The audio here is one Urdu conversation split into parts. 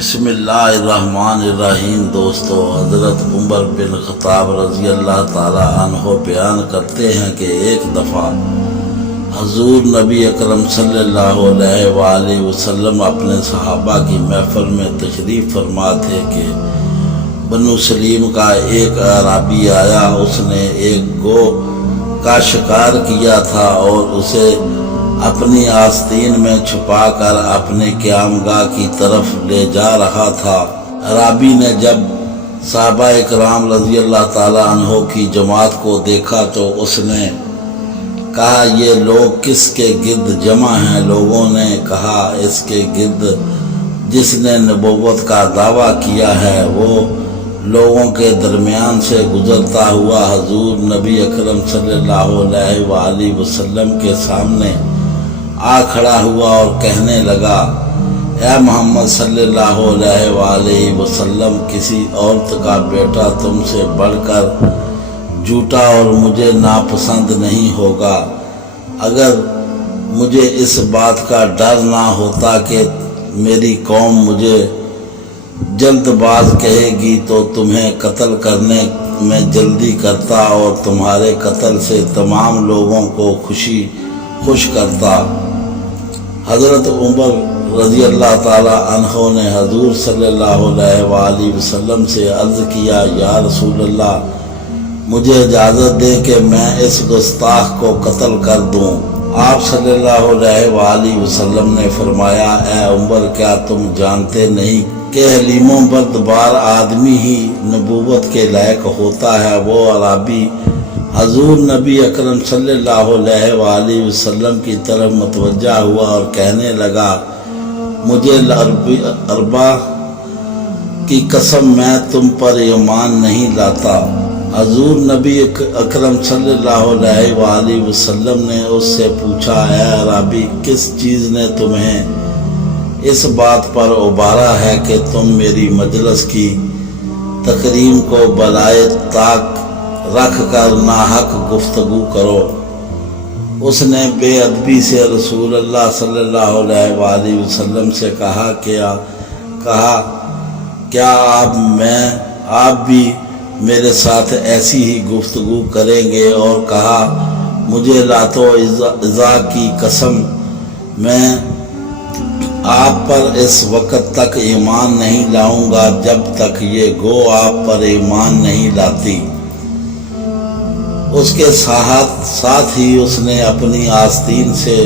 بسم اللہ الرحمن الرحیم۔ دوستو، حضرت عمر بن خطاب رضی اللہ تعالی عنہ بیان کرتے ہیں کہ ایک دفعہ حضور نبی اکرم صلی اللہ علیہ وآلہ وسلم اپنے صحابہ کی محفل میں تشریف فرما تھے کہ بنو سلیم کا ایک اعرابی آیا۔ اس نے ایک گو کا شکار کیا تھا اور اسے اپنی آستین میں چھپا کر اپنے قیام گاہ کی طرف لے جا رہا تھا۔ اعرابی نے جب صحابہ اکرام رضی اللہ تعالیٰ عنہ کی جماعت کو دیکھا تو اس نے کہا، یہ لوگ کس کے گرد جمع ہیں؟ لوگوں نے کہا، اس کے گرد جس نے نبوت کا دعویٰ کیا ہے۔ وہ لوگوں کے درمیان سے گزرتا ہوا حضور نبی اکرم صلی اللہ علیہ وآلہ وسلم کے سامنے آ کھڑا ہوا اور کہنے لگا، اے محمد صلی اللہ علیہ وآلہ وسلم، کسی عورت کا بیٹا تم سے بڑھ کر جھوٹا اور مجھے ناپسند نہیں ہوگا۔ اگر مجھے اس بات کا ڈر نہ ہوتا کہ میری قوم مجھے جلد باز کہے گی تو تمہیں قتل کرنے میں جلدی کرتا اور تمہارے قتل سے تمام لوگوں کو خوش کرتا۔ حضرت عمر رضی اللہ تعالی عنہ نے حضور صلی اللہ علیہ وآلہ وسلم سے عرض کیا، یا رسول اللہ، مجھے اجازت دے کہ میں اس گستاخ کو قتل کر دوں۔ آپ صلی اللہ علیہ وآلہ وسلم نے فرمایا، اے عمر، کیا تم جانتے نہیں کہ حلیم و بردبار آدمی ہی نبوت کے لائق ہوتا ہے؟ وہ اعرابی حضور نبی اکرم صلی اللہ علیہ وآلہ وسلم کی طرف متوجہ ہوا اور کہنے لگا، مجھے اربا کی قسم میں تم پر ایمان نہیں لاتا۔ حضور نبی اکرم صلی اللہ علیہ وآلہ وسلم نے اس سے پوچھا، اے اعرابی، کس چیز نے تمہیں اس بات پر ابھارا ہے کہ تم میری مجلس کی تکریم کو بالائے طاق رکھ کر ناحق گفتگو کرو؟ اس نے بے ادبی سے رسول اللہ صلی اللہ علیہ وآلہ وسلم سے کہا، کیا آپ بھی میرے ساتھ ایسی ہی گفتگو کریں گے؟ اور کہا، مجھے لات و عزا کی قسم، میں آپ پر اس وقت تک ایمان نہیں لاؤں گا جب تک یہ گو آپ پر ایمان نہیں لاتی۔ اس کے ساتھ ہی اس نے اپنی آستین سے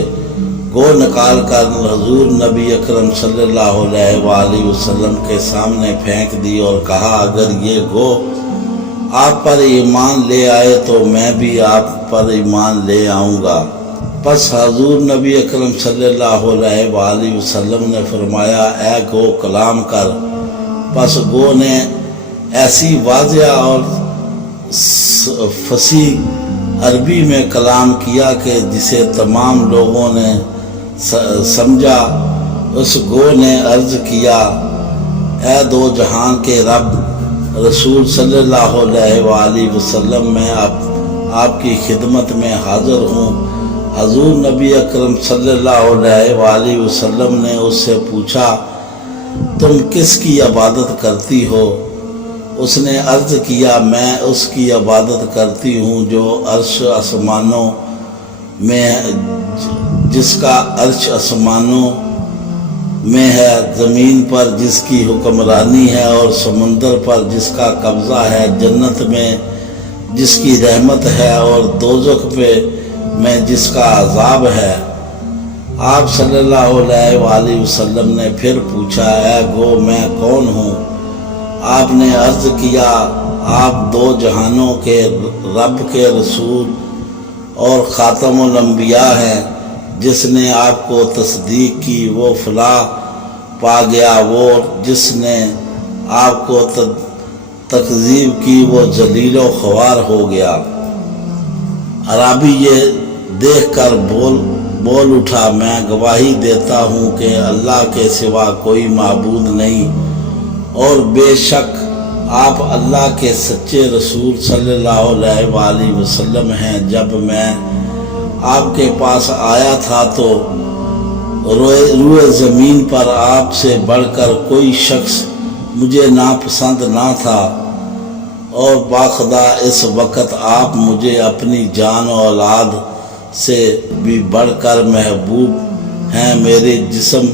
گو نکال کر حضور نبی اکرم صلی اللہ علیہ وآلہ وسلم کے سامنے پھینک دی اور کہا، اگر یہ گو آپ پر ایمان لے آئے تو میں بھی آپ پر ایمان لے آؤں گا۔ پس حضور نبی اکرم صلی اللہ علیہ وآلہ وسلم نے فرمایا، اے گو کلام کر۔ پس گو نے ایسی واضح اور فصیح عربی میں کلام کیا کہ جسے تمام لوگوں نے سمجھا۔ اس گو نے عرض کیا، اے دو جہان کے رب رسول صلی اللہ علیہ وآلہ وسلم، میں آپ کی خدمت میں حاضر ہوں۔ حضور نبی اکرم صلی اللہ علیہ وآلہ وسلم نے اس سے پوچھا، تم کس کی عبادت کرتی ہو؟ اس نے عرض کیا، میں اس کی عبادت کرتی ہوں جو عرش آسمانوں میں، جس کا عرش آسمانوں میں ہے، زمین پر جس کی حکمرانی ہے اور سمندر پر جس کا قبضہ ہے، جنت میں جس کی رحمت ہے اور دوزخ میں جس کا عذاب ہے۔ آپ صلی اللہ علیہ وآلہ وسلم نے پھر پوچھا، اے گو، میں کون ہوں؟ آپ نے عرض کیا، آپ دو جہانوں کے رب کے رسول اور خاتم الانبیاء ہیں۔ جس نے آپ کو تصدیق کی وہ فلاح پا گیا، وہ جس نے آپ کو تکذیب کی وہ ذلیل و خوار ہو گیا۔ اعرابی یہ دیکھ کر بول اٹھا، میں گواہی دیتا ہوں کہ اللہ کے سوا کوئی معبود نہیں، اور بے شک آپ اللہ کے سچے رسول صلی اللہ علیہ وآلہ وسلم ہیں۔ جب میں آپ کے پاس آیا تھا تو روئے زمین پر آپ سے بڑھ کر کوئی شخص مجھے ناپسند نہ تھا، اور باخدا اس وقت آپ مجھے اپنی جان و اولاد سے بھی بڑھ کر محبوب ہیں۔ میرے جسم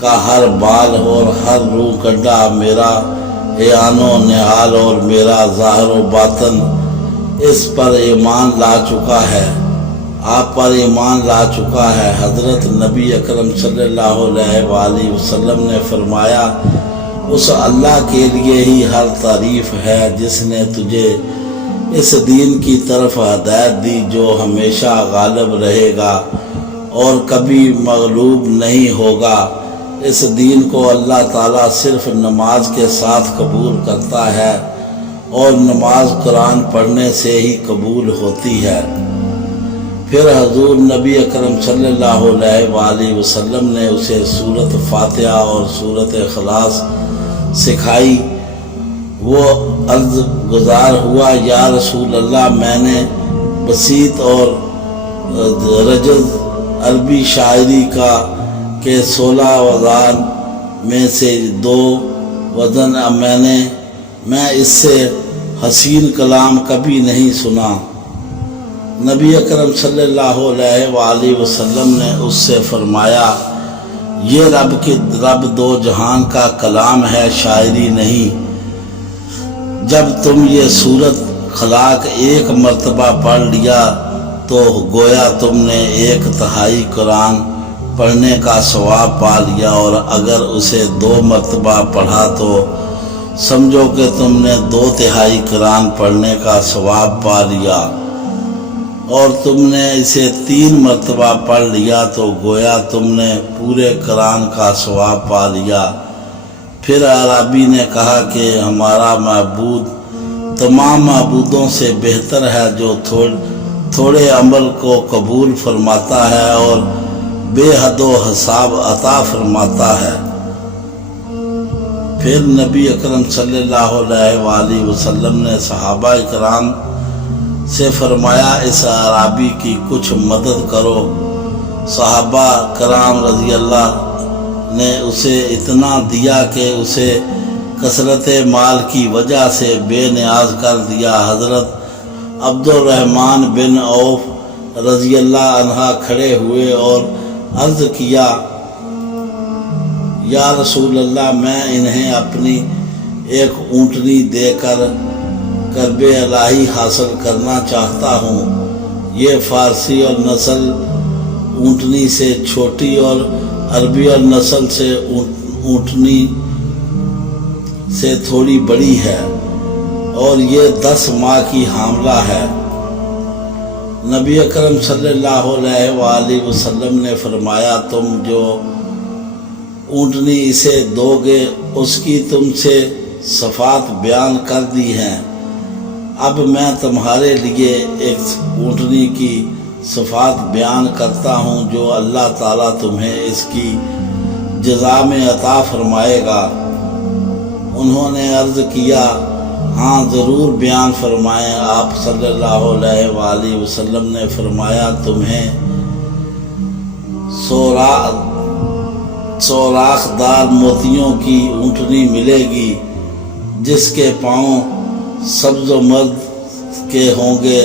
کا ہر بال اور ہر روح گڈھا میرا عیان و نہال اور میرا ظاہر و باطن اس پر ایمان لا چکا ہے، آپ پر ایمان لا چکا ہے۔ حضرت نبی اکرم صلی اللہ علیہ وآلہ وسلم نے فرمایا، اس اللہ کے لیے ہی ہر تعریف ہے جس نے تجھے اس دین کی طرف ہدایت دی جو ہمیشہ غالب رہے گا اور کبھی مغلوب نہیں ہوگا۔ اس دین کو اللہ تعالیٰ صرف نماز کے ساتھ قبول کرتا ہے، اور نماز قرآن پڑھنے سے ہی قبول ہوتی ہے۔ پھر حضور نبی اکرم صلی اللہ علیہ وآلہ وسلم نے اسے سورۃ فاتحہ اور سورۃ اخلاص سکھائی۔ وہ عرض گزار ہوا، یا رسول اللہ، میں نے بسیط اور رجز عربی شاعری کے 16 اوزان میں سے 2 وزن میں اس سے حسین کلام کبھی نہیں سنا۔ نبی اکرم صلی اللہ علیہ وآلہ وسلم نے اس سے فرمایا، یہ رب دو جہان کا کلام ہے، شاعری نہیں۔ جب تم یہ سورت خلاق 1 مرتبہ پڑھ لیا تو گویا تم نے 1/3 قرآن پڑھنے کا ثواب پا لیا، اور اگر اسے 2 مرتبہ پڑھا تو سمجھو کہ تم نے 2/3 قرآن پڑھنے کا ثواب پا لیا، اور تم نے اسے 3 مرتبہ پڑھ لیا تو گویا تم نے پورے قرآن کا ثواب پا لیا۔ پھر اعرابی نے کہا کہ ہمارا معبود تمام معبودوں سے بہتر ہے، جو تھوڑے عمل کو قبول فرماتا ہے اور بے حد و حساب عطا فرماتا ہے۔ پھر نبی اکرم صلی اللہ علیہ وآلہ وسلم نے صحابہ کرام سے فرمایا، اس اعرابی کی کچھ مدد کرو۔ صحابہ کرام رضی اللہ نے اسے اتنا دیا کہ اسے کثرت مال کی وجہ سے بے نیاز کر دیا۔ حضرت عبد الرحمن بن عوف رضی اللہ عنہ کھڑے ہوئے اور عرض کیا، یا رسول اللہ، میں انہیں اپنی ایک اونٹنی دے کر قرب الہی حاصل کرنا چاہتا ہوں۔ یہ فارسی اور نسل اونٹنی سے چھوٹی اور عربی اور نسل سے اونٹنی سے تھوڑی بڑی ہے، اور یہ 10 ماہ کی حاملہ ہے۔ نبی اکرم صلی اللہ علیہ وآلہ وسلم نے فرمایا، تم جو اونٹنی اسے دو گے اس کی تم سے صفات بیان کر دی ہیں۔ اب میں تمہارے لیے ایک اونٹنی کی صفات بیان کرتا ہوں جو اللہ تعالیٰ تمہیں اس کی جزا میں عطا فرمائے گا۔ انہوں نے عرض کیا، ہاں ضرور بیان فرمائیں۔ آپ صلی اللہ علیہ وآلہ وسلم نے فرمایا، تمہیں سوراخ دار موتیوں کی اونٹنی ملے گی، جس کے پاؤں سبز و مرد کے ہوں گے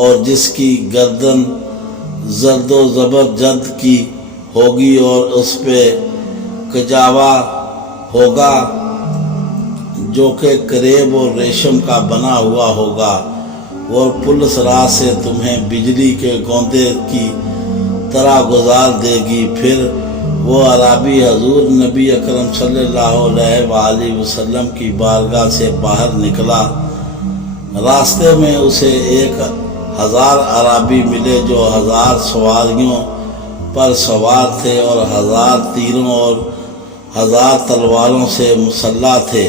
اور جس کی گردن زرد و زبرجد کی ہوگی، اور اس پہ کجاوا ہوگا جو کہ کریب اور ریشم کا بنا ہوا ہوگا، اور پلس راہ سے تمہیں بجلی کے گوندے کی طرح گزار دے گی۔ پھر وہ اعرابی حضور نبی اکرم صلی اللہ علیہ وآلہ وسلم کی بارگاہ سے باہر نکلا۔ راستے میں اسے 1000 اعرابی ملے جو 1000 سواریوں پر سوار تھے اور 1000 تیروں اور 1000 تلواروں سے مسلح تھے۔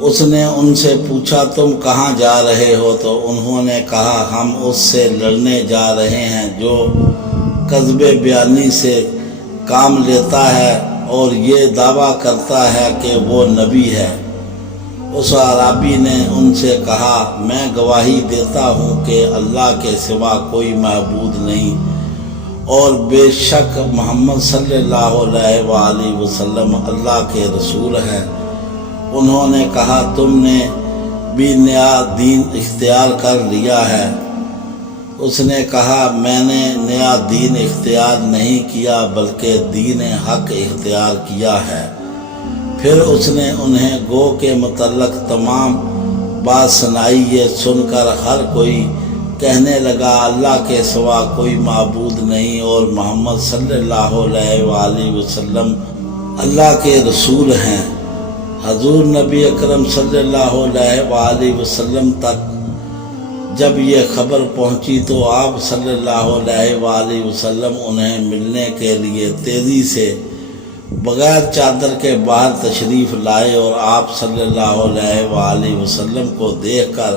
اس نے ان سے پوچھا، تم کہاں جا رہے ہو؟ تو انہوں نے کہا، ہم اس سے لڑنے جا رہے ہیں جو کذب بیانی سے کام لیتا ہے اور یہ دعویٰ کرتا ہے کہ وہ نبی ہے۔ اس اعرابی نے ان سے کہا، میں گواہی دیتا ہوں کہ اللہ کے سوا کوئی معبود نہیں، اور بے شک محمد صلی اللہ علیہ وآلہ وسلم اللہ کے رسول ہیں۔ انہوں نے کہا تم نے بھی نیا دین اختیار کر لیا ہے؟ اس نے کہا میں نے نیا دین اختیار نہیں کیا بلکہ دین حق اختیار کیا ہے۔ پھر اس نے انہیں گو کے متعلق تمام بات سنائی۔ یہ سن کر ہر کوئی کہنے لگا اللہ کے سوا کوئی معبود نہیں اور محمد صلی اللہ علیہ وآلہ وسلم اللہ کے رسول ہیں۔ حضور نبی اکرم صلی اللہ علیہ وآلہ وسلم تک جب یہ خبر پہنچی تو آپ صلی اللہ علیہ وآلہ وسلم انہیں ملنے کے لیے تیزی سے بغیر چادر کے باہر تشریف لائے اور آپ صلی اللہ علیہ وآلہ وسلم کو دیکھ کر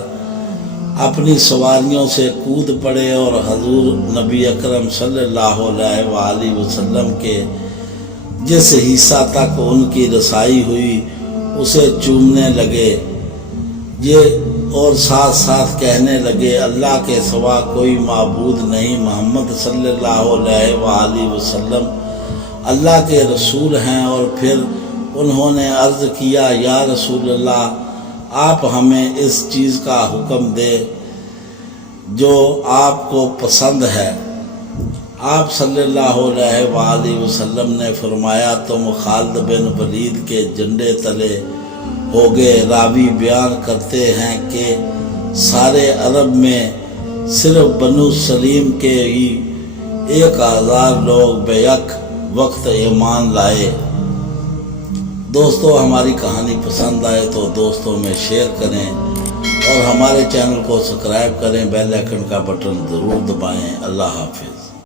اپنی سواریوں سے کود پڑے اور حضور نبی اکرم صلی اللہ علیہ وآلہ وسلم کے جس حصہ تک ان کی رسائی ہوئی اسے چومنے لگے اور ساتھ ساتھ کہنے لگے اللہ کے سوا کوئی معبود نہیں، محمد صلی اللہ علیہ وآلہ وسلم اللہ کے رسول ہیں۔ اور پھر انہوں نے عرض کیا یا رسول اللہ آپ ہمیں اس چیز کا حکم دے جو آپ کو پسند ہے۔ آپ صلی اللہ علیہ وآلہ وسلم نے فرمایا تم خالد بن ولید کے جھنڈے تلے ہو گئے۔ راوی بیان کرتے ہیں کہ سارے عرب میں صرف بنو سلیم کے ہی 1000 لوگ بیک وقت ایمان لائے۔ دوستو ہماری کہانی پسند آئے تو دوستوں میں شیئر کریں اور ہمارے چینل کو سبسکرائب کریں، بیل آئیکن کا بٹن ضرور دبائیں۔ اللہ حافظ۔